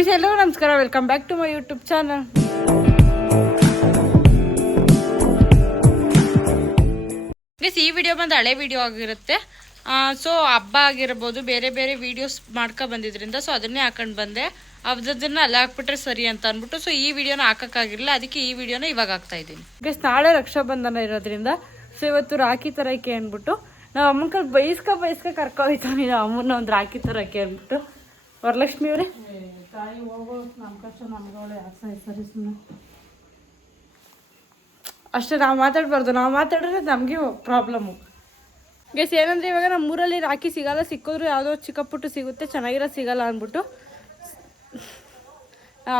ಎಲ್ಲರಿಗೂ ನಮಸ್ಕಾರ, welcome back to my YouTube channel. ಈ ವಿಡಿಯೋ ಬಂದು ಹಳೆ ವಿಡಿಯೋ ಆಗಿರುತ್ತೆ. ಸೊ ಹಬ್ಬ ಆಗಿರ್ಬೋದು, ಬೇರೆ ಬೇರೆ ವಿಡಿಯೋಸ್ ಮಾಡ್ಕೊ ಬಂದಿದ್ರಿಂದ ಸೊ ಅದನ್ನೇ ಹಾಕೊಂಡು ಬಂದೆ. ಅದನ್ನ ಅಲ್ಲ ಹಾಕ್ಬಿಟ್ರೆ ಸರಿ ಅಂತ ಅಂದ್ಬಿಟ್ಟು ಸೊ ಈ ವಿಡಿಯೋನ ಹಾಕೋಕ್ಕಾಗಿರಲಿಲ್ಲ. ಅದಕ್ಕೆ ಈ ವಿಡಿಯೋನ ಇವಾಗ ಹಾಕ್ತಾ ಇದ್ದೀನಿ. ನಾಳೆ ರಕ್ಷಾಬಂಧನ ಇರೋದ್ರಿಂದ ಸೊ ಇವತ್ತು ರಾಖಿ ತರಕ್ಕೆ ಅಂದ್ಬಿಟ್ಟು ನಾವು ಅಮ್ಮನ ಕಲ್ ಬೈಸ್ಕ ಕರ್ಕೊಯ್ತಾನೆ. ಅಮ್ಮನ ಒಂದು ರಾಖಿ ತರಕ್ಕೆ ಅಂದ್ಬಿಟ್ಟು. ವರಲಕ್ಷ್ಮಿ ಅವರೇ, ತಾಯಿ ಹೋಗೋ ನಮ್ಮ ಕಷ್ಟ ನಮ್ಗಳೇ ಸರಿ ಸುಮ್ಮನೆ ಅಷ್ಟೇ. ನಾವು ಮಾತಾಡ್ಬಾರ್ದು, ನಾವು ಮಾತಾಡಿದ್ರೆ ನಮಗೆ ಪ್ರಾಬ್ಲಮ್ಮು. ಗೈಸ್ ಏನಂದರೆ ಇವಾಗ ನಮ್ಮ ಊರಲ್ಲಿ ರಾಖಿ ಸಿಗಲ್ಲ, ಸಿಕ್ಕಿದ್ರು ಯಾವುದೋ ಚಿಕ್ಕ ಪುಟ್ಟು ಸಿಗುತ್ತೆ, ಚೆನ್ನಾಗಿರೋ ಸಿಗಲ್ಲ ಅಂದ್ಬಿಟ್ಟು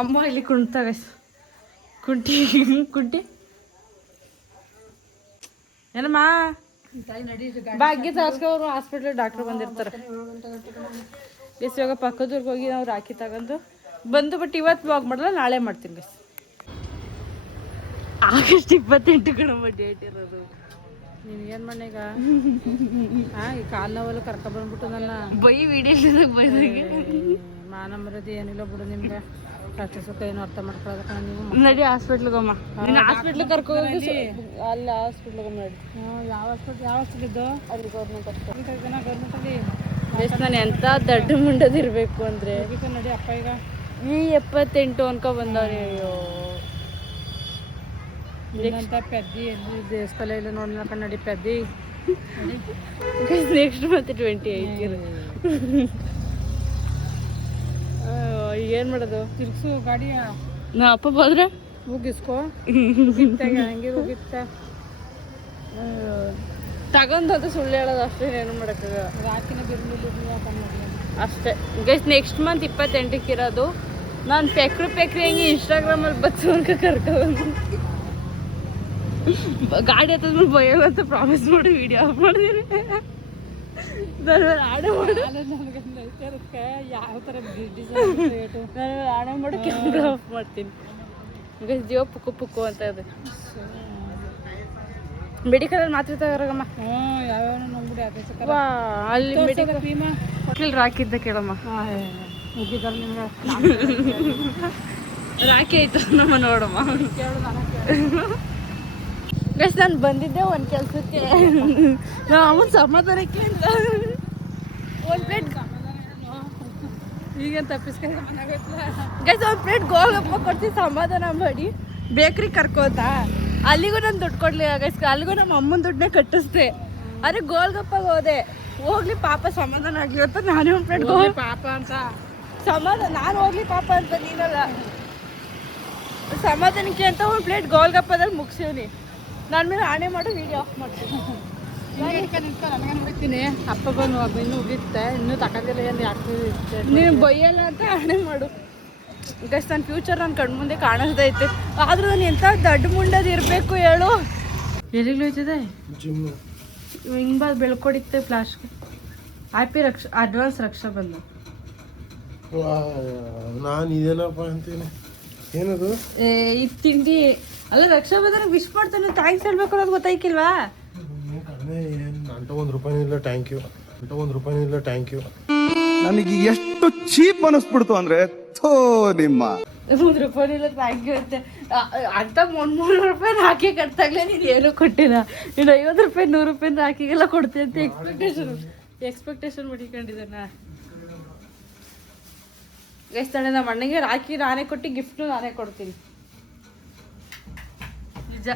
ಅಮ್ಮ ಇಲ್ಲಿ ಕುಣ್ತಾರೆ. ಕುಂಟಿ ಏನಮ್ಮ ಭಾಗ್ಯ ತೋರ್ಸ್ಕೊ, ಹಾಸ್ಪಿಟ್ಲ್ ಡಾಕ್ಟ್ರ್ ಬಂದಿರ್ತಾರೆ. ಗೈಸ್ ಇವಾಗ ಪಕ್ಕದೂರ್ಗೆ ಹೋಗಿ ನಾವು ರಾಖಿ ತಗೊಂಡು ಬಂದು, ಬಟ್ ಇವತ್ತು ಬ್ಲಾಗ್ ಮಾಡಲ್ಲ, ನಾಳೆ ಮಾಡ್ತೀನಿ ಗೈಸ್. ಆಗಸ್ಟ್ 28 ಕಣಮ್ಮ ಡೇಟ್ ಇರೋದು. ನಿನ್ಗೇನು ಮನೆಗ ಈ ಕಾಲು ನೋವಲ್ಲಿ ಕರ್ಕೊಬಂದ್ಬಿಟ್ಟು ನನ್ನ ಬೈ ವಿಡಿಯೋ ಮಾನ ಮರದಿ ಏನಿಲ್ಲ ಬಿಡು. ನಿಮ್ಗೆ ಕಷ್ಟ ಸುಖ ಏನು ಅರ್ಥ ಮಾಡ್ಕೊಳ್ಳೋದಕ್ಕ ನೀವು ನಡಿ ಹಾಸ್ಪಿಟ್ಲಿಗೆ ಅಮ್ಮ. ಹಾಸ್ಪಿಟ್ಲಿಗೆ ಕರ್ಕೋಗಿ ಅಲ್ಲಿ ಹಾಸ್ಪಿಟ್ಲಿಗೆ ನಡಿ. ಯಾವ ಹಾಸ್ಪಿಟ್ಲ್ ಇದ್ದು? ಅಲ್ಲಿ ಗೌರ್ಮೆಂಟ್ ಗೌರ್ಮೆಂಟಲ್ಲಿ. ಎಷ್ಟು ನಾನು ಎಂಥ ದಡ್ಡ ಮುಂಡದಿರಬೇಕು ಅಂದರೆ ನಡಿ. ಅಪ್ಪ ಈಗ 78 ಅನ್ಕೊ ಬಂದವ್ರಿ. ಅಯ್ಯೋ ಅಂತ ಪೆದ್ದಿ ಎಲ್ಲಿ ದೇವಸ್ಥಳ ಇಲ್ಲ ನೋಡಿನ ಕನ್ನಡಿ ಪೆದ್ದಿ. ನೆಕ್ಸ್ಟ್ ಮತ್ತೆ 28 ಏನು ಮಾಡೋದು? ತಿರ್ಗ್ಸು ಗಾಡಿ. ನಾ ಅಪ್ಪ ಹೋದ್ರೆ ಮುಗಿಸ್ಕೊ ಹಂಗೆ ಹೋಗಿತ್ತ ತಗೊಂಡದು ಸುಳ್ಳು ಹೇಳೋದು ಅಷ್ಟೇ. ಏನು ಮಾಡೋಕ್ಕಾಗ ರಾಕಿನ ಅಷ್ಟೇ ಗೈಸ್. ನೆಕ್ಸ್ಟ್ ಮಂತ್ 28ಕ್ಕೆ ಇರೋದು. ನಾನು ಪೆಕ್ರಿ ಹೆಂಗೆ ಇನ್ಸ್ಟಾಗ್ರಾಮಲ್ಲಿ ಬಚ್ಚು ಅನ್ಕ ಕರ್ಕೊಂಡು ಗಾಡಿ ಹತ್ತದ್ಮೇಲೆ ಬಯಲ್ಲ ಅಂತ ಪ್ರಾಮಿಸ್ ಮಾಡಿ ವಿಡಿಯೋ ಆಫ್ ಮಾಡಿದೀನಿ. ನಾನು ಆಡೋ ಮಾಡು ಯಾವ ಥರ ನಾನು ಆಡೋ ಮಾಡೋ ಕ್ಯಾಮ್ರಾ ಆಫ್ ಮಾಡ್ತೀನಿ. ಗೈಸ್ ಜೀವ ಪುಕ್ಕು ಅಂತ ಇದೆ. ಮೆಡಿಕಲಲ್ಲಿ ಮಾತ್ರೆ ತಗೋರಮ್ಮ. ಯಾವ್ಯಾವ ನೋಡ್ಬಿಡಿ. ಅಲ್ಲಿ ಮೆಡಿಕಲ್ ರಾಕಿದ್ದ ಕೇಳಮ್ಮ. ಮುಗಿದಲ್ಲ ನಿಮ್ಗೆ ರಾಖಿ ಆಯ್ತು ನಮ್ಮ ನೋಡಮ್ಮ. ಗೈಸ್ ನಾನು ಬಂದಿದ್ದೆ ಒಂದು ಕೆಲಸಕ್ಕೆ, ನಾವು ಅಮ್ಮನ ಸಮಾಧಾನಕ್ಕೆ ಅಂತ ಒಂದು ಪ್ಲೇಟ್ ಈಗ ತಪ್ಪಿಸ್ಕೊಂಡು ಗೈಸ್ ಒಂದು ಪ್ಲೇಟ್ ಗೋಲ್ಗಪ್ಪ ಕೊಡ್ತೀವಿ ಸಮಾಧಾನ ಮಾಡಿ. ಬೇಕ್ರಿ ಕರ್ಕೋತ ಅಲ್ಲಿಗೂ ನಾನು ದುಡ್ಡು ಕೊಡ್ಲಿ ಗೈಸ್. ಅಲ್ಲಿಗೂ ನಮ್ಮ ಅಮ್ಮನ ದುಡ್ಡನ್ನೇ ಕಟ್ಟಿಸ್ದೆ. ಅರೆ ಗೋಲ್ಗಪ್ಪಾಗ ಹೋದೆ, ಹೋಗ್ಲಿ ಪಾಪ ಸಮಾಧಾನ ಆಗಲಿ ಅಂತ ನಾನೇ ಒಂದು ಪ್ಲೇಟ್ ಗೋಲ್ ಪಾಪ ಅಂತ ಸಮಾಧಾನ. ನಾನು ಹೋಗ್ಲಿ ಪಾಪ ಅಂತ ನೀನಲ್ಲ, ಸಮಾಧಾನಕ್ಕೆ ಅಂತ ಒಂದು ಪ್ಲೇಟ್ ಗೋಲ್ಗಪ್ಪದಲ್ಲಿ ಮುಗಿಸೀನಿ. ನನ್ನ ಮೇಲೆ ಆಣೆ ಮಾಡು, ವೀಡಿಯೋ ಆಫ್ ಮಾಡ್ತೀನಿ. ನನಗೇನು ಹೋಗ್ತೀನಿ. ಅಪ್ಪ ಬಂದು ಇನ್ನೂ ಹೋಗಿತ್ತೆ, ಇನ್ನೂ ತಗೊಂಡಿಲ್ಲ. ಏನು ಯಾಕೆ ನೀನು ಬೈಯಲ್ಲ ಅಂತ ಆಣೆ ಮಾಡು ಗೈಸ್. ನನ್ನ ಫ್ಯೂಚರ್ ನನ್ನ ಕಣ್ಣು ಮುಂದೆ ಕಾಣಿಸ್ದೈತೆ. ಆದರೂ ನಾನು ಎಂಥ ದಡ್ಡ ಮುಂಡದು ಇರಬೇಕು ಹೇಳು. ಎಲ್ಲಿಗೆ ಹೋಯ್ತದೆ ಹಿಂಗೆ ಬಾದ್ ಬೆಳ್ಕೊಡಿತ್ತೆ ಫ್ಲಾಶ್ಗೆ. ಹ್ಯಾಪಿ ಅಡ್ವಾನ್ಸ್ ರಕ್ಷಾ ಬಂದು ನಾನು ಇದೇನಪ್ಪ ಅಂತೀನಿ. ಏನದು ಇದು ತಿಂಡಿ ಅಲ್ಲ. ರಕ್ಷಾ ಬಂಧನ ವಿಶ್ ಮಾಡ್ತಾನೆ, ಥ್ಯಾಂಕ್ಸ್ ಹೇಳ್ಬೇಕು ಅನ್ನೋದು ಗೊತ್ತಾಯ್ಕಿಲ್ವಾ? ಕಡಿಮೆ ಅಂತ ₹1 ಇಲ್ಲ. ಥ್ಯಾಂಕ್ ಯು ಅಂತ ₹1 ಥ್ಯಾಂಕ್ ಯು. ನನಗೆ ಎಷ್ಟು ಚೀಪ್ ಅನಿಸ್ಬಿಡ್ತು ಅಂದ್ರೆ ನಿಮ್ಮ ₹1 ಇಲ್ಲ ಥ್ಯಾಂಕ್ ಯು ಅಂತೆ ಅಂತ. ₹300 ಹಾಕಿ ಕಟ್ಟಾಗ್ಲೇ ನೀನು ಏನೂ ಕೊಟ್ಟಿಲ್ಲ. ನೀನು ₹50 ₹100 ಹಾಕಿಗೆಲ್ಲ ಕೊಡ್ತೀನಿ ಅಂತ ಎಕ್ಸ್ಪೆಕ್ಟೇಷನ್ ಮಾಡಿಕೊಂಡಿದ್ದಾನ. ಎಷ್ಟಾಳೆ ನಮ್ಮ ಅಣ್ಣಗೆ ರಾಖಿ ನಾನೇ ಕೊಟ್ಟು ಗಿಫ್ಟು ನಾನೇ ಕೊಡ್ತೀನಿ. ನಿಜ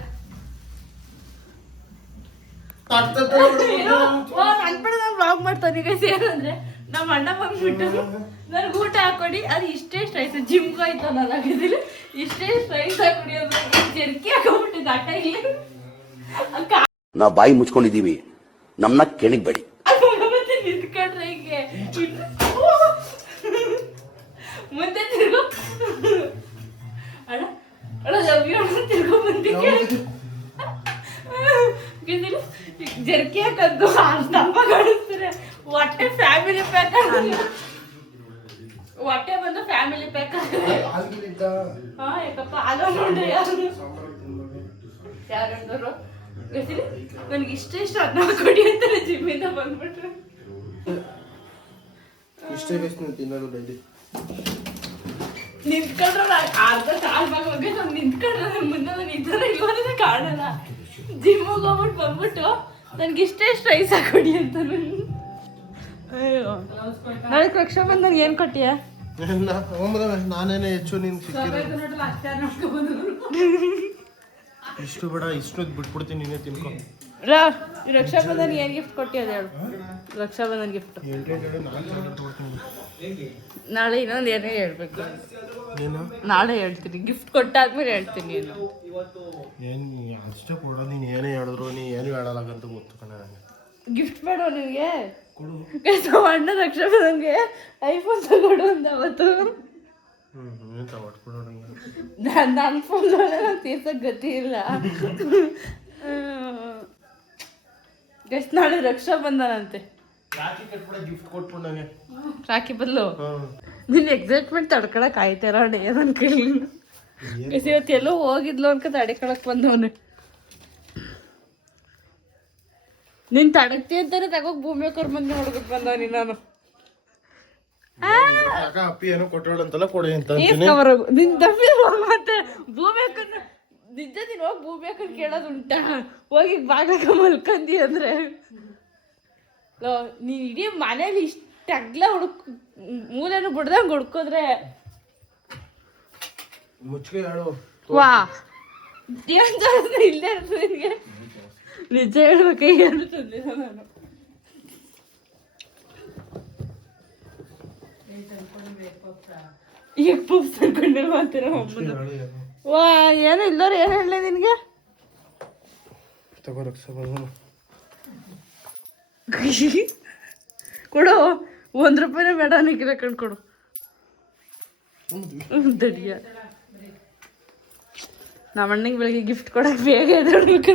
ಅನ್ಬಿಡ ನಾನು ಬ್ಲಾಗ್ ಮಾಡ್ತಾನೆ ಗೈಸ್. ಏನಂದ್ರೆ ನಮ್ಮ ಅಣ್ಣ ಬಂದ್ಬಿಟ್ಟು ನನಗೆ ಊಟ ಹಾಕೊಡಿ, ಅದು ಇಷ್ಟೇ ಸ್ಟ್ರೈಸ್ ಜಿಮ್ಗೆ ಆಯ್ತು ನಾನು ಆಗಿದ್ದೀನಿ. ಇಷ್ಟೇ ಸ್ಟ್ರೈಸ್ ಹಾಕೊಡಿ ಅಂದ್ರೆ ಜರ್ಕಿ ಹಾಕೊಂಡ್ಬಿಟ್ಟಿದ್ದ ಆಟ ಇಲ್ಲಿ. ನಾವು ಬಾಯಿ ಮುಚ್ಕೊಂಡಿದ್ದೀವಿ, ನಮ್ಮನ್ನ ಕೆಣಕ್ಬೇಡಿ. ಮತ್ತೆ ನಿಂತ್ಕೊಂಡ್ರೆ ಹೀಗೆ ಮುಂದೆ ತಿರ್ಗೋ ಅಣ್ಣ ಅಣ್ಣ ಲವ್ ಯು ಅಣ್ಣ ತಿರ್ಗೋ ಮುಂದೆ ಜರ್ಕಿ ಹಾಕದ್ದು ದಪ್ಪ ಕಾಣಿಸ್ತಾರೆ. ಹೊಟ್ಟೆ ಫ್ಯಾಮಿಲಿ ಪ್ಯಾಕ್, ಹೊಟ್ಟೆ ಬಂದು ಫ್ಯಾಮಿಲಿ ಪ್ಯಾಕ್. ಹಾ ಯಾಕಪ್ಪ ಅಲ್ಲ ನೋಡ್ರಿ ಯಾರು ನನಗೆ ಇಷ್ಟ ಅನ್ನ ಕೊಡಿ ಅಂತಾರೆ ಜಿಮ್ಮಿಂದ ಬಂದ್ಬಿಟ್ರೆ. ಇಷ್ಟೇ ತಿನ್ನೋದು ಡೈಲಿ. ನಿಂತ್ಕೊಂಡ್ರೆ ಅರ್ಧ ಕಾಲ್ ಭಾಗ ಹೋಗಿ ನಾನು ನಿಂತ್ಕೊಂಡ್ರೆ ಮುಂದೆ ನಾನು ಇದ್ರೆ ಇಲ್ಲೋದ್ರೆ ಕಾಣಲ್ಲ. ಜಿಮ್ಮಿಗೆ ಹೋಗ್ಬಿಟ್ಟು ಬಂದ್ಬಿಟ್ಟು ನನಗೆ ಇಷ್ಟ ರೈಸ್ ಹಾಕೊಡಿ ಅಂತ. ಅಯ್ಯೋ ನಾಳೆ ರಕ್ಷಾಬಂಧನ್ ಏನು ಕೊಟ್ಟಿಯಾ? ನಾನೇನೆ ಹೆಚ್ಚು ನೀನು ಇಷ್ಟು ಬೇಡ, ಇಷ್ಟು ಬಿಟ್ಬಿಡ್ತೀನಿ, ನೀನೇ ತಿನ್ಕೊ. ರಕ್ಷಾಬಂಧನ್ ಏನು ಗಿಫ್ಟ್ ಕೊಟ್ಟಿ ಅದು ಹೇಳು. ರಕ್ಷಾಬಂಧನ್ ಗಿಫ್ಟ್ ನಾಳೆ ಇನ್ನೊಂದು ಏನೇ ಹೇಳ್ಬೇಕು. ನಾಳೆ ಹೇಳ್ತೀನಿ, ಗಿಫ್ಟ್ ಕೊಟ್ಟಾದ್ಮೇಲೆ ಹೇಳ್ತೀನಿ. ಏನು ಅಷ್ಟೇ ಕೊಡೋ, ನೀನು ಏನೇ ಹೇಳಿದ್ರು ನೀ ಏನು ಹೇಳಲಾಗಂತ ಗೊತ್ತು ಕಣ ನನಗೆ. ಗಿಫ್ಟ್ ಬೇಡ ನಿನಗೆ? ಅಣ್ಣ ರಕ್ಷಾಬಂಧನ್ಗೆ ಐಫೋನ್ ತಗೊಡು ಅಂತ ಅವತ್ತು. ನನ್ನ ಫೋನ್ ನಾನು ತೀರ್ಸಕ್ ಗತಿ ಇಲ್ಲ. ನಾಳೆ ರಕ್ಷಾಬಂಧನ ಅಂತೆ. ರಾಖಿ ಬದಲು ನಿನ್ನ ಎಕ್ಸೈಟ್ಮೆಂಟ್ ತಡ್ಕೊಳಕ್ ಆಯ್ತಾರ ಅಣ್ಣ ಏನನ್ ಕೇಳಿ. ಇವತ್ತು ಎಲ್ಲೋ ಹೋಗಿದ್ಲು ಅನ್ಕ ತಡ್ಕೊಳಕ್ ಬಂದವನು. ನೀನ್ ತಡಕ್ತಿ ಅಂತಾನೆ ತಗೋಕ್ ಭೂಮಿಯವ್ರ ಮಂದಿ ನೋಡ್ಬಿಟ್ಟು ಬಂದವನಿ ನಾನು. ಅಪ್ಪಿ ಏನೋ ಕೊಟ್ಟೋಳಂತಲ್ಲ ಕೊಡಿ ಅಂತ ನಿನ್ ದಮ್ಮಿ ಮತ್ತೆ ಭೂಮಿಯಕ್ಕನ್ನ ನಿಜ ನೀನ್ ಹೋಗಿ ಭೂಮಿಯಕ್ಕನ್ ಕೇಳೋದು ಉಂಟಾ? ಹೋಗಿ ಬಾಗ್ಲಕ್ಕ ಮಲ್ಕಂದಿ ಅಂದ್ರೆ ನೀನ್ ಇಡೀ ಮನೇಲಿ ಇಷ್ಟ ಅಗ್ಲ ಮೂಲೆನೂ ಬಿಡ್ದಂಗ್ ಹುಡ್ಕೋದ್ರೆ ಮುಚ್ಚಿಗೆ ಹೇಳು. ವಾ ಇಲ್ಲದೆ ಇರ್ತದೆ ನಿನ್ಗೆ. ನಿಜ ಹೇಳ್ಬೇಕ ಏನು ತಂದಿಲ್ಲ ನಾನು. ಈಗ ಪೂಪ್ಸ್ ತಗೊಂಡಿಲ್ಲ ಅಂತೀರ ಅಮ್ಮನ. ವಾ ಏನು ಇಲ್ಲವ್ರು ಏನು ಹೇಳಲಿ ನಿನ್ಗೆ? ತಗೋ ರಕ್ಷಾಬಂಧನ ಕೊಡು. ₹1 ಬೇಡ ನಿಗ್ರ ಕೊಡು. ದಡಿಯ ನಮ್ಮ ಅಣ್ಣಗೆ ಬೆಳಿಗ್ಗೆ ಗಿಫ್ಟ್ ಕೊಡಕ್ಕೆ ಬೇಗ ಎದ್ಬಿಡ್ಬೇಕು.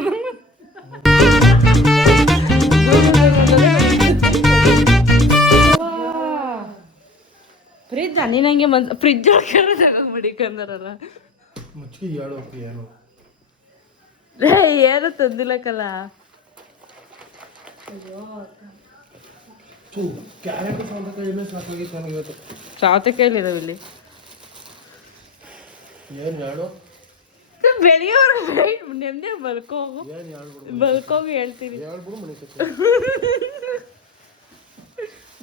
ಫ್ರಿಜ್ ನೀನಂಗೆ ಫ್ರಿಜ್ ಒಳಗೆ ತಗೊಂಡ್ಬಿಡಿಕಂದಾರಲ್ಲ. ಮುಚ್ಚಿಗೆ ಹೇಳು ಏನು ಏನು ತಂದಿಲ್ಲಕ್ಕಲ್ಲ. ಸೌತೆಕಾಯಿಲಿ ಇದಾವೆ ಇಲ್ಲಿ. ಏನು ಹೇಳು? ಬೆಳೆಯೋರು ನೆಮ್ಮದಿ ಮಲ್ಕೋಗು ಹೇಳ್ತೀನಿ.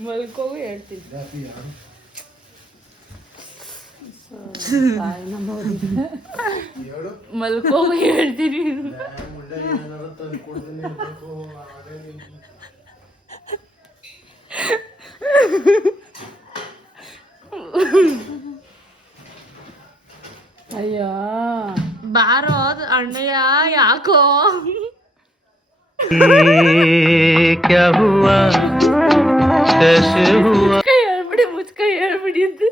ಮಲ್ಕೋಗು ಹೇಳ್ತೀನಿ. ಮಲ್ಕೋಗು ಹೇಳ್ತೀನಿ. ಅಯ್ಯೋ ಬಾರೋ ಅಣ್ಣಯ್ಯ ಯಾಕೋ ಹೇಳ್ಬಿಡಿ ಮುಚ್ಕ ಹೇಳ್ಬಿಡಿ ಅಂತ.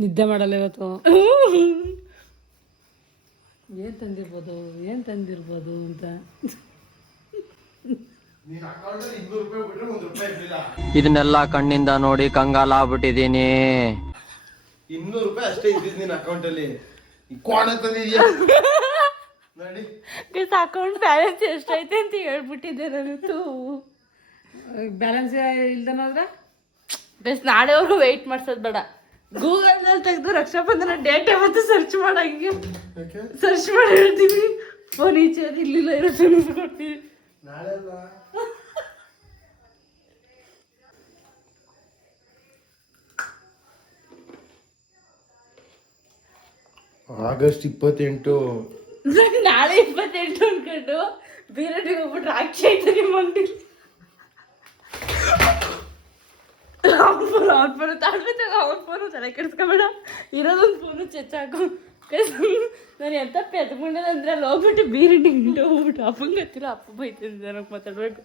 ನಿದ್ದೆ ಮಾಡಲ್ಲ ಇವತ್ತು. ಏನ್ ತಂದಿರ್ಬೋದು ಅಂತ. ಇದನ್ನೆಲ್ಲ ಕಣ್ಣಿಂದ ನೋಡಿ ಕಂಗಾಲ ಆಗ್ಬಿಟ್ಟಿದೀನಿ. ₹200 ಅಷ್ಟೇ ಇದ್ದಿದ್ ನಿನ್ನ ಅಕೌಂಟ್ ಅಲ್ಲಿ. ಕೋಣ ತಂದಿದ್ಯಾ ನೋಡಿ. ಅಕೌಂಟ್ ಬ್ಯಾಲೆನ್ಸ್ ಎಷ್ಟೈತೆ ಅಂತ ಹೇಳ್ಬಿಟ್ಟಿದ್ದೆ ನಾನು. ಬ್ಯಾಲೆನ್ಸ್ ಇಲ್ದನೋದ್ರೆ ಬೆಸ್ಟ್ ನಾಳೆವರೆಗೂ ವೆಯ್ಟ್ ಮಾಡ್ಸೋದು ಬೇಡ. ಗೂಗಲ್ನಲ್ಲಿ ತೆಗೆದು ರಕ್ಷಾಬಂಧನ ಡೇಟ್ ಯಾವತ್ತು ಸರ್ಚ್ ಮಾಡಂಗೆ ಸರ್ಚ್ ಮಾಡಿ ಹೇಳ್ತೀನಿ. ಫೋನ್ ಈಚೆ ಅದು ಇಲ್ಲಿಲ್ಲ ಇರೋ ಕೊಡ್ತೀನಿ. ಆಗಸ್ಟ್ 28. ನಾಳೆ 28 ಅನ್ಕೊಂಡು ಬೀರಟ್ಟಿಗೆ ಹೋಗ್ಬಿಟ್ಟು ರಾಕ್ಷಿ ಆಯ್ತು ನಿಮ್ಮ ಅಂಗಡಿ. ಅವ್ರ ಫೋನು ತಲೆ ಕೆಡಿಸ್ಕೊಬೇಡ. ಇರೋದೊಂದು ಫೋನು ಚೆಚ್ಚಾಕು. ನಾನು ಎಂತ ಪೆದ್ಕೊಂಡೆ ಅಂದ್ರೆ ಅಲ್ಲಿ ಹೋಗ್ಬಿಟ್ಟು ಬೀರಟ್ಟಿಗೆ ಹೋಗ್ಬಿಟ್ಟು ಅಪ್ಪಂಗೆ ಗೊತ್ತಿಲ್ಲ. ಅಪ್ಪ ಬೈತಿದ್ದೆ ನನಗೆ ಮಾತಾಡ್ಬೇಕು.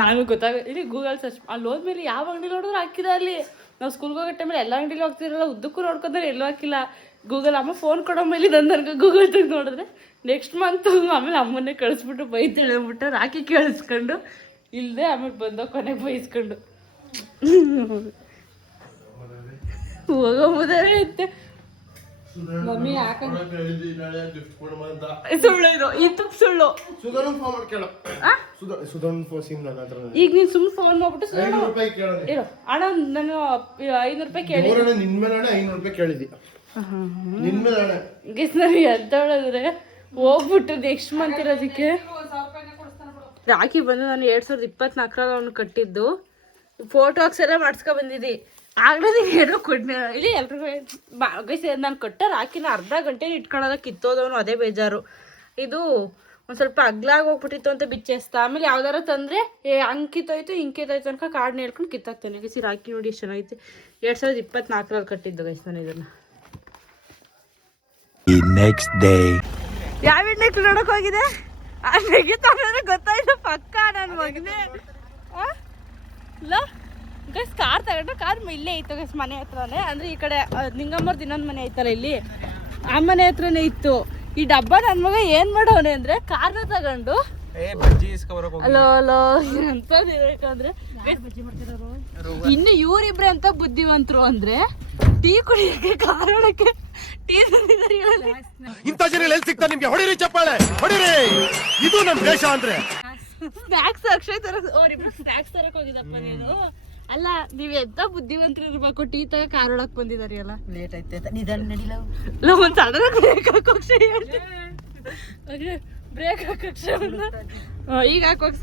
ನನಗೆ ಇಲ್ಲಿ ಗೂಗಲ್ ಸರ್ಚ್ ಅಲ್ಲಿ ಹೋದ್ಮೇಲೆ ಯಾವ ಅಂಗಡಿ ನೋಡಿದ್ರು ಹಾಕಿದ. ಅಲ್ಲಿ ನಾವು ಸ್ಕೂಲ್ಗೆ ಹೋಗೋ ಟೈಮಲ್ಲಿ ಎಲ್ಲ ಅಂಗಡಿಲಿ ಹೋಗ್ತಿರಲ್ಲ, ಉದ್ದಕ್ಕೂ ನೋಡ್ಕೊಂಡ್ರೆ ಎಲ್ಲೂ ಹಾಕಿಲ್ಲ. ಗೂಗಲ್ ಅಮ್ಮ ಫೋನ್ ಕೊಡೋ ಮೇಲೆ ನನಗೆ ಗೂಗಲ್ ತೆಗೆದು ನೋಡಿದ್ರೆ ನೆಕ್ಸ್ಟ್ ಮಂತ್ ಆಮೇಲೆ ಅಮ್ಮನ್ನೇ ಕಳಿಸ್ಬಿಟ್ಟು ಬೈತೇಳಿ ಅಂದ್ಬಿಟ್ಟು ರಾಖಿ ಕೇಳಿಸ್ಕೊಂಡು ಇಲ್ಲದೆ ಆಮೇಲೆ ಬಂದೋ ಕೊನೆಗೆ ಬೈಸ್ಕೊಂಡು ಹೋಗೋ ಮುದರೆ ಐತೆ. ಮಮ್ಮಿ ಹಾಕೊಂಡು ಸುಳ್ಳು ಇದು ಸುಳ್ಳು. ಸುಧಾರನ್ ಫೋನ್ ಮಾಡಿ ಕೇಳು. ಸುಧಾರನ್ ಫೋನ್ ಸಿಮ್ ನನ್ನ ಹತ್ರ. ಈಗ ನೀನ್ ಸುಮ್ಮನೆ ಫೋನ್ ಮಾಡ್ಬಿಟ್ಟು 500 ರೂಪಾಯಿ ಕೇಳೋದು. ಇರು ಅಣ್ಣ, ನಾನು 500 ರೂಪಾಯಿ ಕೇಳಿ ನಿನ್ ಮೇಲೆ 500 ರೂಪಾಯಿ ಕೇಳಿದ್ದಿ. ನಿನ್ ಮೇಲೆ ನಾನು ಎಂತ ಹೇಳಿದ್ರೆ ಹೋಗ್ಬಿಟ್ಟು ನೆಕ್ಸ್ಟ್ ಮಂತ್ ಇರೋದಕ್ಕೆ ರಾಖಿ ಬಂದು ನಾನು 2024 ಅವನು ಕಟ್ಟಿದ್ದು. ಫೋಟೋ ಅಕ್ಷರ ಮಾಡ್ಸ್ಕೊ ಬಂದಿದ್ದಿ. ಆಗ್ಲೇ ನೀನು ಏನೋ ಕೊಡ್ನ ಇಲ್ಲಿ ಎಲ್ರಿಗೂ ನಾನು ಕೊಟ್ಟ ರಾಖಿನ ಅರ್ಧ ಗಂಟೆ ಇಟ್ಕೊಳ್ಳೋದ ಕಿತ್ತೋದವನು, ಅದೇ ಬೇಜಾರು. ಇದು ಒಂದು ಸ್ವಲ್ಪ ಅಗ್ಲಾಗಿ ಹೋಗ್ಬಿಟ್ಟಿತ್ತು ಅಂತ ಬಿಚ್ಚೇಸ್ತಾ. ಆಮೇಲೆ ಯಾವ್ದಾರ ತಂದರೆ ಅಂಕಿತೋಯ್ತು ಹಿಂಕಿತೋಯ್ತು ಅನ್ಕ ಕಾರ್ಡ್ನ ಹೇಳ್ಕೊಂಡು ಕಿತ್ತಾಕ್ತೇನೆ. ಗೈಸಿ ರಾಖಿ ನೋಡಿ ಎಷ್ಟು ಚೆನ್ನಾಗೈತೆ. 2024 ಕಟ್ಟಿದ್ದು ಗೈಸ್ ನಾನು ಇದನ್ನು. ಯಾವ ಎಣ್ಣೆಕ್ಲು ನೋಡಕ್ ಹೋಗಿದೆ ನೆಗಿತಾನೆ ಗೊತ್ತಾಯ್ತು ಪಕ್ಕ ನನ್ನ ಮಗನೇ. ಗೈಸ್ ಕಾರ್ ತಗೊಂಡು ಕಾರ್ ಇಲ್ಲೇ ಇತ್ತು ಗೈಸ್, ಮನೆ ಹತ್ರನೇ. ಅಂದ್ರೆ ಈ ಕಡೆ ನಿಂಗಮ್ಮವ್ರದ್ದು ಇನ್ನೊಂದು ಮನೆ ಐತಲ್ಲ ಇಲ್ಲಿ, ಆ ಮನೆ ಹತ್ರನೇ ಇತ್ತು ಈ ಡಬ್ಬ. ನನ್ನ ಮಗ ಏನ್ ಮಾಡೋನೆ ಅಂದ್ರೆ ಕಾರ್ನ ತಗೊಂಡು ಅಲೋ ಅಲೋ ಅಂತ ಇರ್ಬೇಕಂದ್ರೆ ಇನ್ನು ಇವ್ರಿಬ್ರೆ ಅಂತ ಬುದ್ಧಿವಂತರು ಅಂದ್ರೆ ಟೀ ಕುಡಿಯೋಕೆ ಕಾರಣಕ್ಕೆ ಟೀ ತಂದಿದ್ದಾರೆ. ಇಂಥ ಜನ ಎಲ್ಲಿ ಸಿಗ್ತಾ ನಿಮ್ಗೆ? ಹೊಡಿರಿ ಚಪ್ಪಾಳೆ ಹೊಡಿರಿ, ಇದು ನಮ್ ದೇಶ ಅಂದ್ರೆ. ಸ್ನಾಕ್ಸ್ ಅಕ್ಷಯ್ ತರ ಅವ್ರಿಬ್ರು ಸ್ನಾಕ್ಸ್ ತರಕ್ ಹೋಗಿದಪ್ಪ ನೀನು. ಅಲ್ಲ ನೀವ್ ಎಂತ ಬುದ್ಧಿವಂತರು ಇರ್ಬೇಕು, ಟೀ ತಗ ಕಾರ್ ಹೊಡಕ್ ಬಂದಿದಾರಿ ಅಲ್ಲ. ಲೇಟ್ ಆಯ್ತು ನಿಧಾನ ನಡಿಲ್ಲ. ಒಂದ್ ಸಡನ್ ಬ್ರೇಕ್ ಹಾಕೋಕ್ ಬ್ರೇಕ್ ಹಾಕೋಕ್ ಈಗ ಹಾಕೋಕ್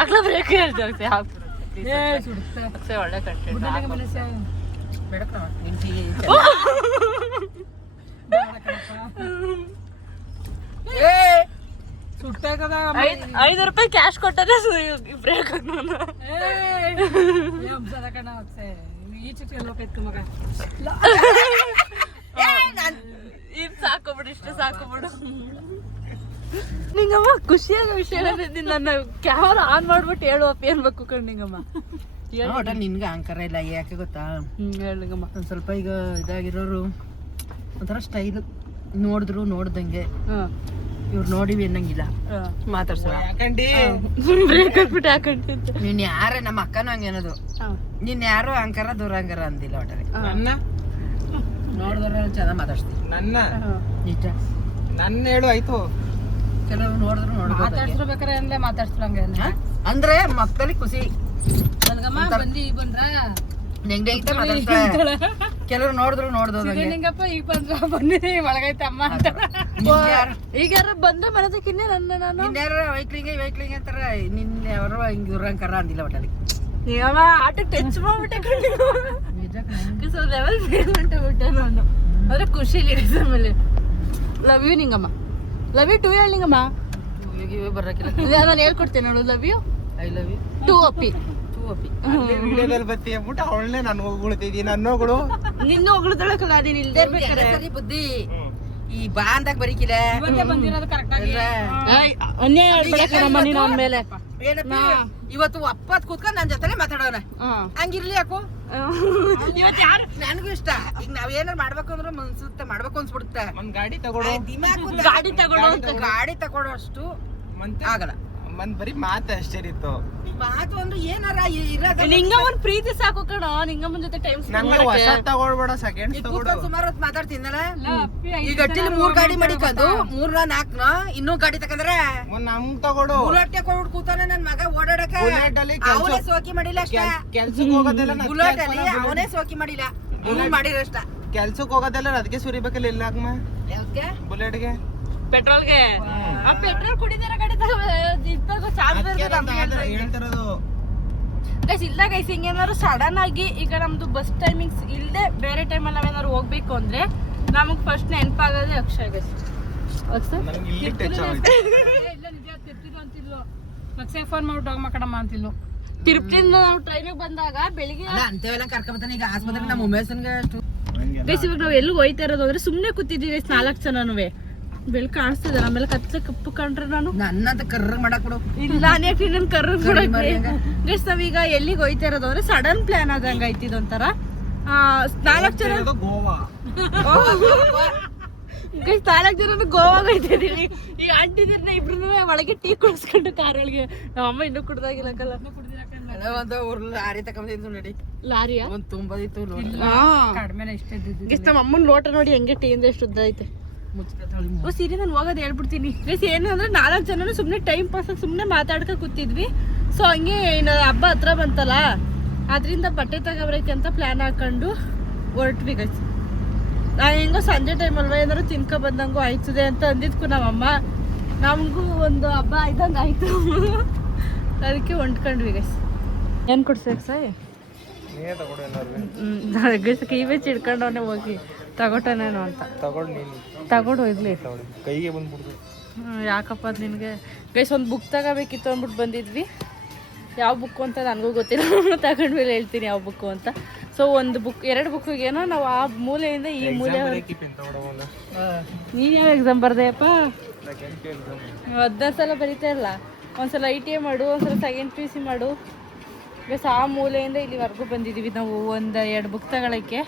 ಆಗ್ಲ ಬ್ರೇಕ್ ಹೇಳ್ತೇವೆ. ಒಳ್ಳೆ ಕಂಟೆಂಟ್ ಸುಟ್ಟಾಕದ 500 ರೂಪಾಯಿ ಕ್ಯಾಶ್ ಕೊಟ್ಟರೆ ಬ್ರೇಕ್ ಇದು ಸಾಕೋಬಿಡು, ಇಷ್ಟು ಸಾಕೋಬಿಡು. ನಿಂಗಮ್ಮ ಖುಷಿಯಾಗ ವಿಷಯ ನನ್ನ ಕ್ಯಾಮರಾ ಆನ್ ಮಾಡ್ಬಿಟ್ಟು ಹೇಳುವಪ್ಪ ಏನ್ಬೇಕು ಕಣ್ ನಿಂಗಮ್ಮ. ನಿನ್ಗೆ ಅಂಕರ ಇಲ್ಲ ಯಾಕೆ ಗೊತ್ತಾ? ಹೇಳಿಂಗಮ್ಮ ಒಂದ್ ಸ್ವಲ್ಪ ಈಗ ಇದಾಗಿರೋರು ಒಂಥರ ಸ್ಟೈಲ್ ನೋಡಿದ್ರು ನೋಡ್ದಂಗೆ, ಇವ್ರು ನೋಡಿವಿ ಅನ್ನಂಗಿಲ್ಲ ಮಾತಾಡ್ಸೋ. ಬ್ರೇಕ್ ಹಾಕ್ಬಿಟ್ಟು ಹಾಕೊಂಡಿದ್ದೆ. ನೀನ್ ಯಾರೇ ನಮ್ಮ ಅಕ್ಕನೂ ಹಂಗೆ ಅನ್ನೋದು, ನೀನ್ ಯಾರು ಅಂಕರ ದೂರಂಕರ ಅಂದಿಲ್ಲ ಒಟ್ಟಾರೆ. ನೋಡಿದ್ರೆ ಚೆನ್ನಾಗಿ ಮಾತಾಡ್ಸ್ತೀನಿ. ನನ್ನ ನಿಜ ನನ್ನ ಹೇಳು ಆಯ್ತು. ಕೆಲವ್ರು ನೋಡಿದ್ರು ಮಾತಾಡ್ಸ್ಬೇಕಾರೆ ಅಂದೇ ಮಾತಾಡ್ಸ್ರಂಗೆ ಅಂದ್ರೆ ಮಕ್ಕಳಿಗೆ ಖುಷಿ. ಕೆಲವ್ರು ನೋಡಿದ್ರು ನೋಡ್ದೋದಂಗಪ್ಪ ಈಗ ಬಂದ್ರ ಬಂದಿನಿ ಒಳಗೈತೆ ಅಮ್ಮ ಅಂತ. ಈಗ ಯಾರು ಬಂದ್ರೆ ಬರೋದಕ್ಕಿನ್ನೇ ನನ್ನ ನಾನು ಯಾರು ವೈಕ್ಲಿಂಗ್ ಅಂತಾರ, ನಿನ್ನ ಯಾರು ಹಿಂಗ್ ದೂರಂಕರ ಅಂದಿಲ್ಲ ಒಟ್ಟಲ್ಲಿ. ನೀವಮ್ಮ ಆಟಕ್ಕೆ ಟಚ್ ಮಾಡ್ಬಿಟ್ಟೆ ಲೆವೆಲ್ ಫೇಲ್ ಬಿಟ್ಟೆ ನಾನು. ಆದ್ರೆ ಖುಷಿಲಿ ಆಮೇಲೆ love you Ningamma, love you too ಹೇಳಿ ನಿಂಗಮ್ಮ. ಬರಕಿಲ್ಲ ನಾನು ಹೇಳ್ಕೊಡ್ತೇನೆ ನೋಡು, love you I love you too ಅಪ್ಪಿ. ವಿಡಿಯೋದಲ್ಲಿ ಬತ್ತಿ ಅಂದ್ಬಿಟ್ಟು ಅವಳನ್ನೇ ನಾನು ಹೋಗ್ಬಿಡ್ತಿದ್ದೀನಿ. ನನ್ನೋಗಳು ನಿನ್ನ ಹೊಗಳದೊಳಕಲ್ಲ, ನೀನ್ ಇಲ್ದೇ ಇರ್ಬೇಕಾರೆ ಸರಿ ಬುದ್ಧಿ. ಈ ಬಾ ಅಂದಾಗ ಬರೀಕಿಲ್ಲ ಬಂದಿರೋದು ಕರೆಕ್ಟ್ ಆಗಿ. ಅನ್ಯಾಯ ಹೇಳ್ಬೇಕಮ್ಮ ನೀನು ಅವನ ಮೇಲೆ. ಏನಪ್ಪ ಇವತ್ತು ಅಪ್ಪತ್ ಕೂತ್ಕೊಂಡು ನನ್ನ ಜೊತೆ ಮಾತಾಡೋಣ, ಹಂಗಿರ್ಲಿ ಯಾಕೋ ಇವತ್ತು ಯಾರು ನನಗೂ ಇಷ್ಟ. ಈಗ ನಾವ್ ಏನಾರು ಮಾಡ್ಬೇಕು ಅಂದ್ರೆ ಮನ್ಸುತ್ತೆ, ಮಾಡ್ಬೇಕು ಅನ್ಸ್ಬಿಡುತ್ತೆ. ಒಂದ್ ಗಾಡಿ ತಗೊಳ್ಳೋ, ಗಾಡಿ ತಗೊಳ್ಳೋ ಗಾಡಿ ತಗೊಳ್ಳೋ ಅಷ್ಟು ಆಗಲ್ಲ. ಒಂದ್ ಬರೀ ಮಾತು ಅಷ್ಟೇ ಇತ್ತು. ಮಾತು ಅಂದ್ರೆ ಏನಾರ ಇರೋದ ನಿಂಗಮ್ಮನ್ ಪ್ರೀತಿ ಸಾಕು ಕಣ. ನಿಂಗಮ್ಮನ್ ಜೊತೆ ಟೈಮ್ ನಂಗೆ ಹೊಸ ತಗೊಳ್ಬೇಡ, ಸೆಕೆಂಡ್ ತಗೊಳ್ಳು. ಸುಮಾರು ಹೊತ್ತು ಮಾತಾಡ್ತೀನಲ್ಲ. ಈಗ ಗಟ್ಟಿಲಿ 3 ಗಾಡಿ ಮಾಡಿಕೊಂಡು 3 4 ಇನ್ನೂ ಗಾಡಿ ತಕಂದ್ರೆ ನಮ್ಗ್ ತಗೊಡು. ಬುಲೆಟ್ ಕೊಂಡು ಕೂತಾನೆ ನನ್ ಮಗ ಓಡಾಡಕ. ಬುಲೆಟ್ ಅಲ್ಲಿ ಅವನೇ ಸೋಕಿ ಮಾಡಿಲ್ಲ ಅಷ್ಟೇ. ಕೆಲ್ಸಕ್ಕೆ ಹೋಗೋದೆಲ್ಲ ಬುಲೆಟ್ ಅಲ್ಲಿ ಅವನೇ ಸೋಕಿ ಮಾಡಿಲ್ಲ, ಮಾಡಿರೋ ಅಷ್ಟ. ಕೆಲ್ಸಕ್ಕೆ ಹೋಗೋದೆಲ್ಲ ಅದಕ್ಕೆ ಸುರಿಬೇಕಲ್ಲ. ಇಲ್ಲ ಅಮ್ಮ ಯಾವ್ದಕ್ಕೆ? ಬುಲೆಟ್ಗೆ ಪೆಟ್ರೋಲ್ಗೆ. ಆ ಪೆಟ್ರೋಲ್ ಕುಡಿದಿರ ಗಾಡಿ ಹೇಳ್ತಿರೋದು. ಗೈಸ್ ಇಲ್ಲ ಗೈಸ್, ಹಿಂಗೇನಾದ್ರು ಸಡನ್ ಆಗಿ ಈಗ ನಮ್ದು ಬಸ್ ಟೈಮಿಂಗ್ಸ್ ಇಲ್ಲದೆ ಬೇರೆ ಟೈಮಲ್ಲಿ ನಾವೇನಾದ್ರು ಹೋಗ್ಬೇಕು ಅಂದ್ರೆ ನಮಗ್ ಫಸ್ಟ್ ನೆನಪಾಗೋದೇ ಅಕ್ಷಯ್ ಗೈಸ್. ನನಗೆ ಇಲ್ಲಿ ಟಚ್ ಆಯ್ತು. ಅಕ್ಷಯ್ ಫೋನ್ ಮಾಡ್ಬಿಟ್ಟು ಹೋಗಮ್ಮ ಕಡಮ್ಮ ಅಂತಿಲ್ಲು. ತಿರುಪತಿಯಿಂದ ನಾವು ಟ್ರೈನಿಗೆ ಬಂದಾಗ ಬೆಳಿಗ್ಗೆ ಅಂತೇವೆಲ್ಲ ಕರ್ಕೊಂಬತ್ತಾನೆ. ಈಗ ಆಸ್ಪತ್ರೆಗೆ ನಮ್ಮ ಉಮೇಶನ್ಗೆ ಅಷ್ಟು ಗೈಸ್ ಇವಾಗ ನಾವು ಎಲ್ಲಿ ಹೋಯ್ತಾ ಇರೋದು ಅಂದ್ರೆ ಸುಮ್ನೆ ಕೂತಿದ್ದೀವಿ ಗೈಸ್ 4 ಜನನು. ಬೆಳಕು ಕಾಣಿಸ್ತಿದೆ ಆಮೇಲೆ ಕತ್ಲೆ ಕಪ್ಪು ಕಂಡ್ರೆ ನಾನು ನನ್ನಂತ ಕರ್ರ ಮಾಡಕ್ ಬಿಡು. ಇಲ್ಲ ಯಾಕೆ ನಿನ್ನ ಕರ್ರ ಗೈಸ್ ನಾವೀಗ ಎಲ್ಲಿಗೆ ಹೋಯ್ತಾ ಇರೋದು ಅಂದ್ರೆ ಸಡನ್ ಪ್ಲಾನ್ ಆದಂಗ ಐತಿದ್ ಒಂಥರ. 4 ಜನ ಗೋವಾ ಗೈಸ್ 4 ಜನ ಗೋವಾಗ ಹೋಯ್ತಿದೀವಿ. ಈಗ ಅಂಟಿದಿರ್ನ ಇಬ್ರು ಒಳಗೆ ಟೀ ಕುಡಿಸ್ಕೊಂಡು ಕಾರ್ ಒಳಗೆ. ನಮ್ಮ ಅಮ್ಮ ಇನ್ನೂ ಕುಡ್ದಾಗಿಲ್ಲ ಕಲ್ಲ. ಲಾರಿ ತಗೊಂಡಿದ್ದು ನೋಡಿ, ಲಾರಿಯಾ ಒಂದ್ ತುಂಬದಿತ್ತು ಕಡಿಮೆನೆ ಇಷ್ಟ ಇದ್ದಿದ್ದು. ಗೈಸ್ ನಮ್ಮ ಅಮ್ಮನ ಲೋಟ ನೋಡಿ ಹೆಂಗೆ ಟೀ ಅಂದ್ರೆ ಎಷ್ಟು ಉದ್ದ ಐತೆ. ಸೀರೆ ನಾನು ಹೋಗೋದು ಹೇಳ್ಬಿಡ್ತೀನಿ ಗೈಸ್. ಏನು ಅಂದ್ರೆ 4 ಜನನು ಸುಮ್ಮನೆ ಟೈಮ್ ಪಾಸ್ ಸುಮ್ಮನೆ ಮಾತಾಡ್ಕೊ ಕೂತಿದ್ವಿ. ಸೊ ಹಂಗೆ ಇನ್ನು ಹಬ್ಬ ಹತ್ರ ಬಂತಲ್ಲ, ಅದರಿಂದ ಬಟ್ಟೆ ತಗೋಬರಕ್ಕೆ ಅಂತ ಪ್ಲಾನ್ ಹಾಕೊಂಡು ಹೊರಟ್ವಿ ಗೈಸ್. ನಾನು ಹೆಂಗೋ ಸಂಜೆ ಟೈಮ್ ಅಲ್ವಾ ಏನಾದ್ರು ತಿನ್ಕೊ ಬಂದಂಗೂ ಆಯ್ತದೆ ಅಂತ ಅಂದಿದ್ಕು ನಮ್ಮಮ್ಮ. ನಮಗೂ ಒಂದು ಹಬ್ಬ ಆಯ್ತಂಗೆ ಆಯ್ತು, ಅದಕ್ಕೆ ಹೊಂಟ್ಕೊಂಡ್ವಿ ಗೈಸ್. ಏನು ಕೊಡ್ಸಕ್ಕೆ ಸಾಯ್ ನೀನೇ ತಗೊಡು ಏನಾದ್ರು ಗೈಸ್ ಕೈ ಬೆಚ್ಚಿ ಹಿಡ್ಕೊಂಡವನೇ ಹೋಗಿ ತಗೊಟ್ಟನೇನೋ ಅಂತ. ತಗೊಂಡು ನೀನು ತಗೊಂಡು ಹೋಗ್ಲಿ ಕೈಗೆ ಬಂದ್ಬಿಡ್ತು. ಯಾಕಪ್ಪ ಅದು ನಿನಗೆ ಗೈಸ್. ಒಂದು ಬುಕ್ ತಗೋಬೇಕಿತ್ತು ಅಂದ್ಬಿಟ್ಟು ಬಂದಿದ್ವಿ. ಯಾವ ಬುಕ್ಕು ಅಂತ ನನಗೂ ಗೊತ್ತಿಲ್ಲ, ತಗೊಂಡ್ಮೇಲೆ ಹೇಳ್ತೀನಿ ಯಾವ ಬುಕ್ಕು ಅಂತ. ಸೊ ಒಂದು ಬುಕ್ 2 ಬುಕ್ಕಿಗೇನೋ ನಾವು ಆ ಮೂಲೆಯಿಂದ ಈ ಮೂಲೆ. ನೀನು ಯಾವ ಎಕ್ಸಾಮ್ ಬರ್ದೆಯಪ್ಪ? 16 ಸಲ ಬರೀತಾ ಇಲ್ಲ. ಒಂದ್ಸಲ ITA ಮಾಡು, ಒಂದ್ಸಲ ಸೆಕೆಂಡ್ PUC ಮಾಡು. ಗೈಸ್ ಆ ಮೂಲೆಯಿಂದ ಇಲ್ಲಿವರೆಗೂ ಬಂದಿದ್ದೀವಿ ನಾವು 1-2 ಬುಕ್ ತಗೊಳಕ್ಕೆ.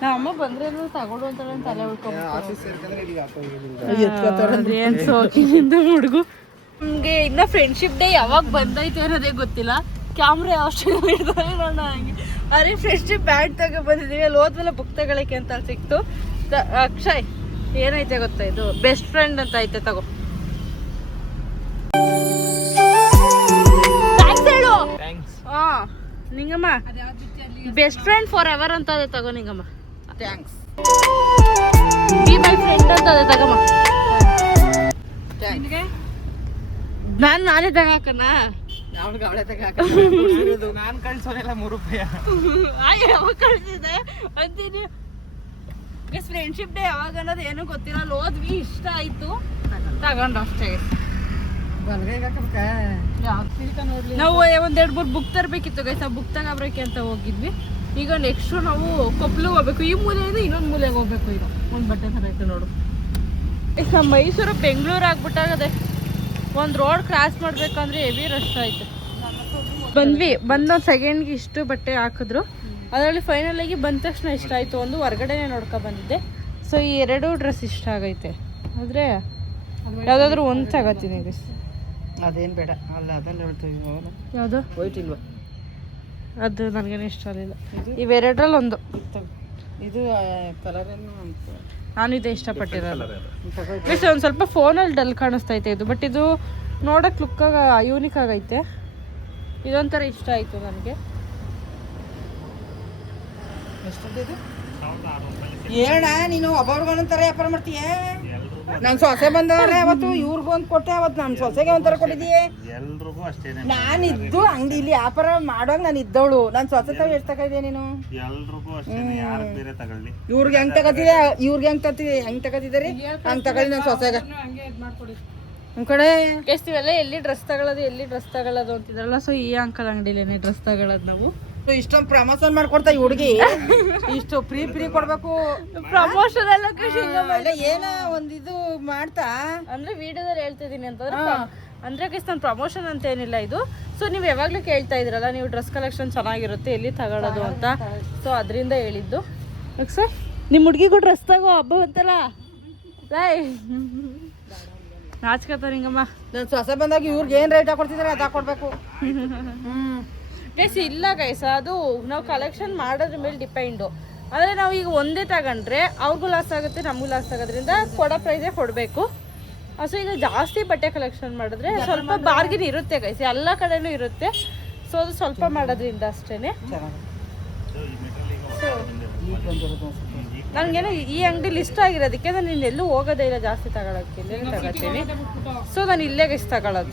ನಮ್ಮ ಅಮ್ಮ ಬಂದ್ರೆ ತಗೊಡು ಅಂತ ತಲೆ ಉಳ್ಕೊಂಡು ಏನ್ ಸೋಕಿನಿಂದ ಹುಡುಗು. ನಮಗೆ ಇನ್ನ ಫ್ರೆಂಡ್ಶಿಪ್ ಡೇ ಯಾವಾಗ ಬಂದೈತೆ ಅನ್ನೋದೇ ಗೊತ್ತಿಲ್ಲ. ಕ್ಯಾಮ್ರಾ ಯಾವ ಇಡ್ತಾರೆ ನೋಡೋಣ ಹಂಗೆ. ಅರೆ ಫ್ರೆಂಡ್ಶಿಪ್ ಬ್ಯಾಡ್ ತಗೋ ಬಂದಿದ್ದೀವಿ. ಅಲ್ಲಿ ಹೋದ್ಮೇಲೆ ಬುಕ್ ತಗೊಳಕ್ಕೆ ಅಂತ ಸಿಕ್ತು. ಅಕ್ಷಯ್ ಏನೈತೆ ಗೊತ್ತಾ, ಇದು ಬೆಸ್ಟ್ ಫ್ರೆಂಡ್ ಅಂತ ಐತೆ, ತಗೋ. ಹೇಳು. ಹಾ Ningamma best friend for ever ಅಂತ ಅದೇ, ತಗೋ Ningamma. Thanks. Be my friend ಅಂತ ಅದೇ, ತಗಮ್ಮ. ನಾನೇ ತಗಾಕನ ಅವಳೆ ತಗಾಕ ನಾನು ಕಳ್ಸೋನೆಲ್ಲ 3 ರೂಪಾಯಿ ಯಾವಾಗ ಕಳ್ಸಿದೆ ಅಂತೀನಿ. ಫ್ರೆಂಡ್ಶಿಪ್ ಡೇ ಯಾವಾಗ ಅನ್ನೋದು ಏನೂ ಗೊತ್ತಿಲ್ಲ. ಅಲ್ಲಿ ಹೋದ್ವಿ, ಇಷ್ಟ ಆಯ್ತು, ತಗೊಂಡು ಅಷ್ಟೇ. ನಾವು 1-2-3 ಬುಕ್ ತರಬೇಕಿತ್ತು ಗೈಸ್. ಆ ಬುಕ್ ತಗೋಬ್ರಕ್ಕೆ ಅಂತ ಹೋಗಿದ್ವಿ. ಈಗ ನೆಕ್ಸ್ಟ್ ನಾವು ಕೊಪ್ಪಳಿಗೆ ಹೋಗ್ಬೇಕು. ಈ ಮೂಲೆಯಿಂದ ಇನ್ನೊಂದು ಮೂಲೆಗೆ ಹೋಗ್ಬೇಕು. ಈಗ ಒಂದು ಬಟ್ಟೆ ತರಕ್ಕೆ ನೋಡು. ನಮ್ಮ ಮೈಸೂರು ಬೆಂಗಳೂರು ಆಗ್ಬಿಟ್ಟಾಗದೆ. ಒಂದು ರೋಡ್ ಕ್ರಾಸ್ ಮಾಡ್ಬೇಕಂದ್ರೆ ಹೆವಿ ರಶ್ ಆಯ್ತು. ಬಂದ್ವಿ, ಬಂದು ಸೆಕೆಂಡ್ಗೆ ಇಷ್ಟು ಬಟ್ಟೆ ಹಾಕಿದ್ರು. ಅದರಲ್ಲಿ ಫೈನಲ್ ಆಗಿ ಬಂದ ತಕ್ಷಣ ಇಷ್ಟ ಆಯಿತು. ಒಂದು ಹೊರಗಡೆನೆ ನೋಡ್ಕೊ ಬಂದಿದ್ದೆ. ಸೊ ಈ 2 ಡ್ರೆಸ್ ಇಷ್ಟ ಆಗೈತೆ. ಆದರೆ ಯಾವುದಾದ್ರೂ ಒಂದು ತಗೋತೀನಿ ಗೈಸ್. ಅದೇನು ಬೇಡ ಅಲ್ಲ, ಅದನ್ನ ಹೇಳ್ತೀವಿ. ಯಾವುದು ವೈಟ್ ಇಲ್ವಾ? ಅದು ನನಗೇನು ಇಷ್ಟ ಆಗಲಿಲ್ಲ. ಇವೆರಡರಲ್ಲಿ ಒಂದು. ಇದು ಕಲರೇನು ನಾನು ಇದೇ ಇಷ್ಟಪಟ್ಟಿರೋದು. ಪ್ಲೀಸ್ ಒಂದು ಸ್ವಲ್ಪ ಫೋನಲ್ಲಿ ಡಲ್ ಕಾಣಿಸ್ತೈತೆ ಇದು, ಬಟ್ ಇದು ನೋಡೋಕೆ ಲುಕ್ಕಾಗ ಯೂನಿಕ್ ಆಗೈತೆ. ಇದೊಂಥರ ಇಷ್ಟ ಆಯಿತು ನನಗೆ. ಎಷ್ಟೊಂದಿದೆ ಹೇಳ ನೀನು. ಒಬ್ಬೊಬ್ರಿಗೊಂದೊಂಥರ ವ್ಯಾಪಾರ ಮಾಡ್ತೀಯ. ನನ್ನ ಸೊಸೆ ಬಂದವ್ರೆ ಅವತ್ತು, ಇವ್ರಿಗೂ ಒಂದು ಕೊಟ್ಟೆ, ಅವತ್ತು ನನ್ನ ಸೊಸೆಗೆ ಒಂಥರ ಕೊಟ್ಟಿದ್ದೀಯೇ. ಎಲ್ರಿಗೂ ಅಷ್ಟೇ. ನಾನಿದ್ದು ಅಂಗಡಿಲಿ ವ್ಯಾಪಾರ ಮಾಡುವಾಗ ನಾನು ಇದ್ದವಳು. ನನ್ನ ಸೊಸೆ ತಾವು ಎಷ್ಟು ತಗೊಂಡಿದ್ದೆ ನೀನು? ಎಲ್ರಿಗೂ ಅಷ್ಟೇ, ಯಾರು ಬೇರೆ ತಗೊಳ್ಳಿ. ಇವ್ರಿಗೆ ಹೆಂಗ್ ತಗೋತಿದೆ, ಇವ್ರಿಗೆ ಹೆಂಗ್ ತಗೋತಿದ್ದೀರಿ ಹಂಗೆ ತಗೊಳ್ಳಿ ನನ್ನ ಸೊಸೆಗೆ. ನಮ್ಮ ಕಡೆ ಇವೆಲ್ಲ ಎಲ್ಲಿ ಡ್ರೆಸ್ ತಗೊಳ್ಳೋದು ಅಂತಿದ್ರಲ್ಲ. ಸೊ ಈ ಅಂಕಲ್ ಅಂಗಡಿಲೇನೆ ಡ್ರೆಸ್ ತಗೊಳ್ಳೋದು ನಾವು. ಇಷ್ಟೊಂದು ಪ್ರಮೋಷನ್ ಮಾಡ್ಕೊಡ್ತಾ ಈ ಹುಡುಗಿ. ಇಷ್ಟು ಫ್ರೀ ಕೊಡ್ಬೇಕು. ಪ್ರಮೋಷನ್ ಎಲ್ಲ ಏನ ಒಂದ್ ಇದು ಮಾಡ್ತಾ ಅಂದ್ರೆ ವಿಡಿಯೋದಲ್ಲಿ ಹೇಳ್ತಿದ್ದೀನಿ ಅಂತಂದ್ರೆ ಅಂದ್ರೆ ನಾನು ಪ್ರಮೋಷನ್ ಅಂತ ಏನಿಲ್ಲ ಇದು. ಸೊ ನೀವು ಯಾವಾಗ್ಲೂ ಕೇಳ್ತಾ ಇದ್ರಲ್ಲ, ನೀವು ಡ್ರೆಸ್ ಕಲೆಕ್ಷನ್ ಚೆನ್ನಾಗಿರುತ್ತೆ, ಎಲ್ಲಿ ತಗೊಳ್ಳೋದು ಅಂತ. ಸೊ ಅದರಿಂದ ಹೇಳಿದ್ದು. ಸರ್ ನಿಮ್ಮ ಹುಡುಗಿಗೂ ಡ್ರೆಸ್ ತಗೋ, ಹಬ್ಬ ಬಂತಲ್ಲ. ನಾಚ್ಕತ್ತ ನಿಂಗಮ್ಮ. ನನ್ನ ಸೊಸೆ ಬಂದಾಗ ಇವ್ರಿಗೆ ಏನ್ ರೇಟ್ ಹಾಕೊಡ್ತಿದ್ರೆ ಅದ್ ಹಾಕೊಡ್ಬೇಕು. ಗೈಸ್ ಇಲ್ಲ ಗೈಸ್, ಅದು ನಾವು ಕಲೆಕ್ಷನ್ ಮಾಡೋದ್ರ ಮೇಲೆ ಡಿಪೆಂಡು. ಆದರೆ ನಾವು ಈಗ ಒಂದೇ ತಗೊಂಡ್ರೆ ಅವ್ರಿಗೂ ಲಾಸ್ ಆಗುತ್ತೆ, ನಮಗೂ ಲಾಸ್ ಆಗೋದ್ರಿಂದ ಕೊಡೋ ಪ್ರೈಸೇ ಕೊಡಬೇಕು. ಸೊ ಈಗ ಜಾಸ್ತಿ ಬಟ್ಟೆ ಕಲೆಕ್ಷನ್ ಮಾಡಿದ್ರೆ ಸ್ವಲ್ಪ ಬಾರ್ಗಿನ್ ಇರುತ್ತೆ ಗೈಸ್, ಎಲ್ಲ ಕಡೆನೂ ಇರುತ್ತೆ. ಸೊ ಅದು ಸ್ವಲ್ಪ ಮಾಡೋದ್ರಿಂದ ಅಷ್ಟೇ. ನನಗೇನೋ ಈ ಅಂಗಡಿಲಿ ಇಷ್ಟ ಆಗಿರೋದಕ್ಕೆ ನಾನು ಇನ್ನೆಲ್ಲೂ ಹೋಗೋದೇ ಇಲ್ಲ ಜಾಸ್ತಿ ತಗೊಳಕ್ಕೆ, ಇಲ್ಲೇ ತಗೋತೀನಿ. ಸೊ ನಾನು ಇಲ್ಲೇ ಗೈಸ್ ತಗೊಳ್ಳೋದು.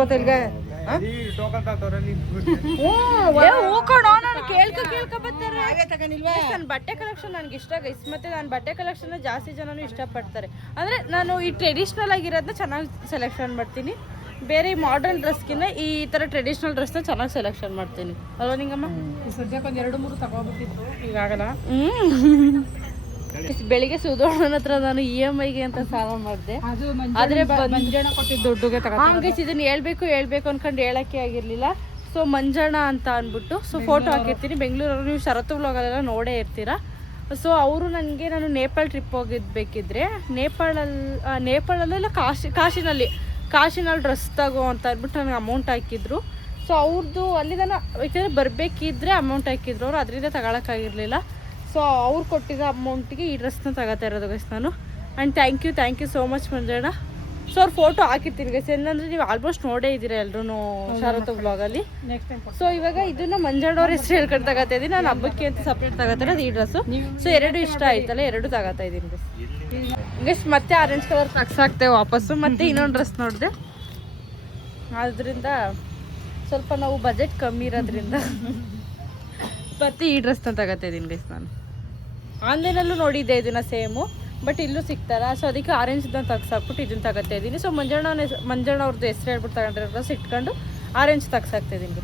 ಗೊತ್ತಿಲ್ಗ ನನ್ನ ಬಟ್ಟೆ ಕಲೆಕ್ಷನ್ ನನಗೆ ಇಷ್ಟ ಗೈಸ್. ಮತ್ತೆ ನಾನು ಬಟ್ಟೆ ಕಲೆಕ್ಷನ್ ಜಾಸ್ತಿ ಜನನು ಇಷ್ಟಪಡ್ತಾರೆ. ಅಂದ್ರೆ ನಾನು ಈ ಟ್ರೆಡಿಷ್ನಲ್ ಆಗಿರೋದನ್ನ ಚೆನ್ನಾಗಿ ಸೆಲೆಕ್ಷನ್ ಮಾಡ್ತೀನಿ. ಬೇರೆ ಮಾಡರ್ನ್ ಡ್ರೆಸ್ಗಿನ್ನ ಈ ತರ ಟ್ರೆಡಿಷನಲ್ ಡ್ರೆಸ್ನ ಚೆನ್ನಾಗಿ ಸೆಲೆಕ್ಷನ್ ಮಾಡ್ತೀನಿ ಅಲ್ವಾ ನಿಂಗಮ್ಮ? ಸದ್ಯಕ್ಕೆ 1-2-3 ತಗೋಬೇಕಿತ್ತು, ಈಗಾಗಲ್ಲ. ಬೆಳಿಗ್ಗೆ ಸುಧೋಣನ ಹತ್ರ ನಾನು EMIಗೆ ಅಂತ ಸಾಲ ಮಾಡಿದೆ. ಆದ್ರೆ ಮಂಜಣ್ಣ ಕೊಟ್ಟಿದ್ದ ದುಡ್ಡುಗೆ ಹಂಗೆ ಇದನ್ನ ಹೇಳ್ಬೇಕು ಅನ್ಕೊಂಡು ಹೇಳಕ್ಕೆ ಆಗಿರ್ಲಿಲ್ಲ. ಸೊ ಮಂಜಣ್ಣ ಅಂತ ಅಂದ್ಬಿಟ್ಟು ಸೊ ಫೋಟೋ ಹಾಕಿರ್ತೀನಿ. ಬೆಂಗಳೂರಲ್ಲಿ ನೀವು ಶರತ್ತು ವ್ಲಾಗಲ್ಲೆಲ್ಲ ನೋಡೇ ಇರ್ತೀರಾ. ಸೊ ಅವರು ನನಗೆ, ನಾನು ನೇಪಾಳ ಟ್ರಿಪ್ ಹೋಗಿದ್ಬೇಕಿದ್ರೆ ನೇಪಾಳಲ್ಲೆಲ್ಲ ಕಾಶಿನಲ್ಲಿ ಡ್ರೆಸ್ ತಗೋ ಅಂತ ಅಂದ್ಬಿಟ್ಟು ನನಗೆ ಅಮೌಂಟ್ ಹಾಕಿದ್ರು. ಸೊ ಅವ್ರದ್ದು ಅಲ್ಲಿಂದ ಯಾಕಂದರೆ ಬರಬೇಕಿದ್ರೆ ಅಮೌಂಟ್ ಹಾಕಿದ್ರು ಅವ್ರು, ಅದರಿಂದ ತಗೊಳಕ್ಕಾಗಿರಲಿಲ್ಲ. ಸೊ ಅವ್ರು ಕೊಟ್ಟಿದ್ದ ಅಮೌಂಟಿಗೆ ಈ ಡ್ರೆಸ್ನ ತಗೋತಾ ಇರೋದು ಗೈಸ್ ನಾನು. And thank you so much Manjanna. So ಅವ್ರು ಫೋಟೋ ಹಾಕಿರ್ತೀನಿ ಗೈಸ್, ಏನಂದರೆ ನೀವು ಆಲ್ಮೋಸ್ಟ್ ನೋಡೇ ಇದ್ದೀರಾ ಎಲ್ಲರೂ ಶಾರತ್ತು ಬ್ಲಾಗಲ್ಲಿ. ಸೊ ಇವಾಗ ಇದನ್ನ ಮಂಜಣ್ಣವ್ರ ಹೆಸರು ಹೇಳ್ಕೊಂಡು ತಗೋತಾ ಇದ್ದೀನಿ, ನಾನು ಹಬ್ಬಕ್ಕೆ ಅಂತ ಸಪ್ರೇಟ್ ತಗೋತಾರೆ ಅದು ಈ ಡ್ರೆಸ್ಸು. ಸೊ ಎರಡು ಇಷ್ಟ ಆಯ್ತಲ್ಲ, ಎರಡು ತಗೋತಾ ಇದ್ದೀನಿ ಗೈಸ್. ಮತ್ತೆ ಆರೆಂಜ್ ಕಲರ್ ತಗ್ಸಾಕ್ತೇವೆ ವಾಪಸ್ಸು. ಮತ್ತೆ ಇನ್ನೊಂದು ಡ್ರೆಸ್ ನೋಡಿದೆ, ಆದ್ದರಿಂದ ಸ್ವಲ್ಪ ನಾವು ಬಜೆಟ್ ಕಮ್ಮಿ ಇರೋದ್ರಿಂದ ಮತ್ತೆ ಈ ಡ್ರೆಸ್ನ ತಗೋತಾ ಇದ್ದೀನಿ ಗೈಸ್. ನಾನು ಆನ್ಲೈನಲ್ಲೂ ನೋಡಿದ್ದೆ ಇದನ್ನ ಸೇಮು, ಬಟ್ ಇಲ್ಲೂ ಸಿಗ್ತಾರ. ಸೊ ಅದಕ್ಕೆ ಆರೆಂಜ್ ಇದನ್ನು ತಗ್ಸಾಕ್ಬಿಟ್ಟು ಇದನ್ನು ತಗೋತಾ ಇದ್ದೀನಿ. ಸೊ ಮಂಜಣ್ಣ ಅವ್ರದ್ದು ಹೆಸರು ಹೇಳ್ಬಿಟ್ಟು ತಗೊಂಡ್ರೆ ಡ್ರೆಸ್ ಇಟ್ಕೊಂಡು ಆರೆಂಜ್ ತಗ್ಸಾಕ್ತಾ ಇದ್ದೀನಿ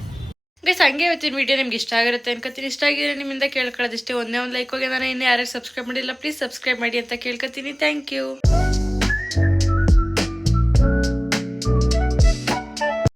ಗೈಸ್. ಹಂಗೆ ಇವತ್ತಿನ ವಿಡಿಯೋ ನಿಮ್ಗೆ ಇಷ್ಟ ಆಗಿರುತ್ತೆ ಅನ್ಕೋತೀನಿ. ಇಷ್ಟ ಆಗಿದ್ರೆ ನಿಮ್ಮಿಂದ ಕೇಳ್ಕೊಳ್ಳೋದಿಷ್ಟೇ, ಒಂದೇ ಒಂದು ಲೈಕ್ ಹೋಗಿ ನಾನು ಇನ್ನೂ ಯಾರ್ಯಾರು ಸಬ್ಸ್ಕ್ರೈಬ್ ಮಾಡಿಲ್ಲ ಪ್ಲೀಸ್ ಸಬ್ಸ್ಕ್ರೈಬ್ ಮಾಡಿ ಅಂತ ಕೇಳ್ಕೊತೀನಿ. Thank you.